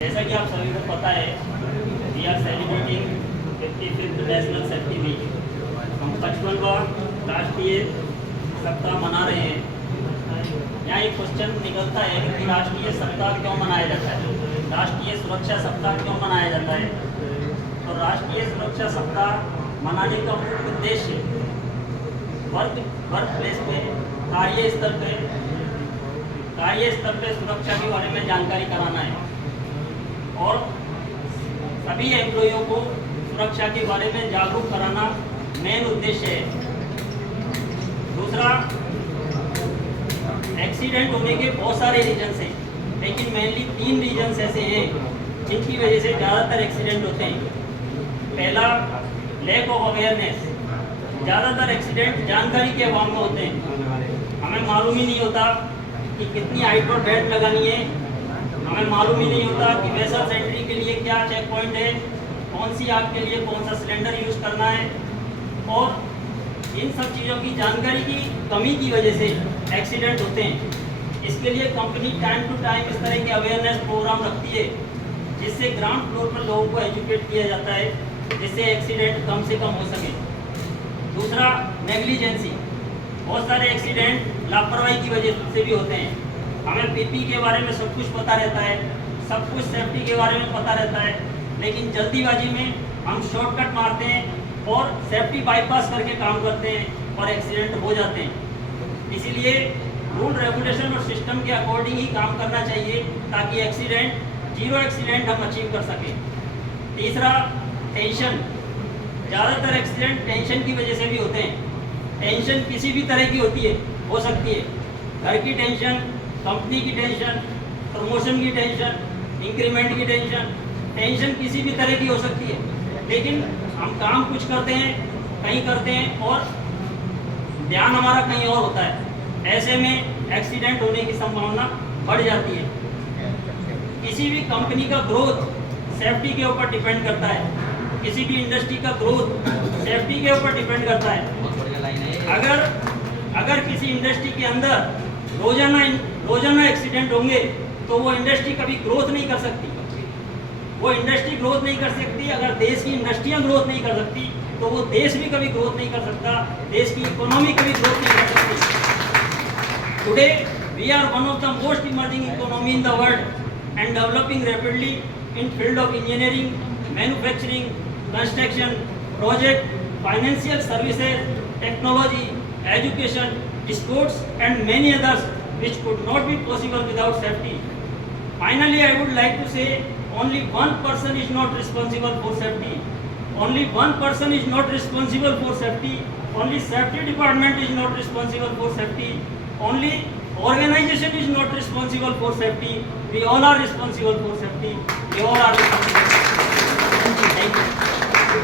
जैसा कि आप सभी को पता है, we are celebrating 55th national safety week. हम 55वां राष्ट्रीय सप्ताह मना रहे हैं। यहाँ एक क्वेश्चन निकलता है कि राष्ट्रीय सप्ताह क्यों मनाया जाता है, राष्ट्रीय सुरक्षा सप्ताह क्यों मनाया जाता है। तो राष्ट्रीय सुरक्षा सप्ताह मनाने का मुख्य उद्देश्य वर्क प्लेस पे, कार्य स्तर पे सुरक्षा के बारे में जानकारी कराना है और सभी एम्प्लॉइयों को सुरक्षा के बारे में जागरूक कराना मेन उद्देश्य है। दूसरा, एक्सीडेंट होने के बहुत सारे रीजन्स हैं, लेकिन मेनली 3 रीजन्स ऐसे हैं जिनकी वजह से ज़्यादातर एक्सीडेंट होते हैं। पहला, लैक ऑफ अवेयरनेस। ज़्यादातर एक्सीडेंट जानकारी के अभाव में होते हैं। हमें मालूम ही नहीं होता कि कितनी हाइट पर बेल्ट लगानी है, हमें मालूम ही नहीं होता कि वेसल एंट्री के लिए क्या चेक पॉइंट है, कौन सी आग के लिए कौन सा सिलेंडर यूज़ करना है। और इन सब चीज़ों की जानकारी की कमी की वजह से एक्सीडेंट होते हैं। इसके लिए कंपनी टाइम टू टाइम इस तरह के अवेयरनेस प्रोग्राम रखती है, जिससे ग्राउंड फ्लोर पर लोगों को एजुकेट किया जाता है, जिससे एक्सीडेंट कम से कम हो सके। दूसरा, नेग्लिजेंसी। बहुत सारे एक्सीडेंट लापरवाही की वजह से भी होते हैं। हमें पीपी के बारे में सब कुछ पता रहता है, सब कुछ सेफ्टी के बारे में पता रहता है, लेकिन जल्दीबाजी में हम शॉर्टकट मारते हैं और सेफ्टी बाईपास करके काम करते हैं और एक्सीडेंट हो जाते हैं। इसीलिए रूल रेगुलेशन और सिस्टम के अकॉर्डिंग ही काम करना चाहिए, ताकि जीरो एक्सीडेंट हम अचीव कर सकें। तीसरा, टेंशन। ज़्यादातर एक्सीडेंट टेंशन की वजह से भी होते हैं। टेंशन किसी भी तरह की हो सकती है। घर की टेंशन, कंपनी की टेंशन, प्रमोशन की टेंशन, इंक्रीमेंट की टेंशन किसी भी तरह की हो सकती है। लेकिन हम काम कुछ करते हैं, कहीं करते हैं और ध्यान हमारा कहीं और होता है। ऐसे में एक्सीडेंट होने की संभावना बढ़ जाती है। किसी भी कंपनी का ग्रोथ सेफ्टी के ऊपर डिपेंड करता है। किसी भी इंडस्ट्री का ग्रोथ सेफ्टी के ऊपर डिपेंड करता है। अगर किसी इंडस्ट्री के अंदर रोजाना एक्सीडेंट होंगे तो वो इंडस्ट्री कभी ग्रोथ नहीं कर सकती। वो इंडस्ट्री ग्रोथ नहीं कर सकती। अगर देश की इंडस्ट्रियां ग्रोथ नहीं कर सकती तो वो देश भी कभी ग्रोथ नहीं कर सकता, देश की इकोनॉमी कभी ग्रोथ नहीं कर सकती। Today we are one of the most emerging economy in the world and developing rapidly in field of engineering, manufacturing, construction, project, financial services, technology, education, sports and many others which could not be possible without safety. Finally, I would like to say only one person is not responsible for safety. Only one person is not responsible for safety. Only safety department is not responsible for safety. Only organization is not responsible for safety. We all are responsible for safety. We all are responsible. Thank you.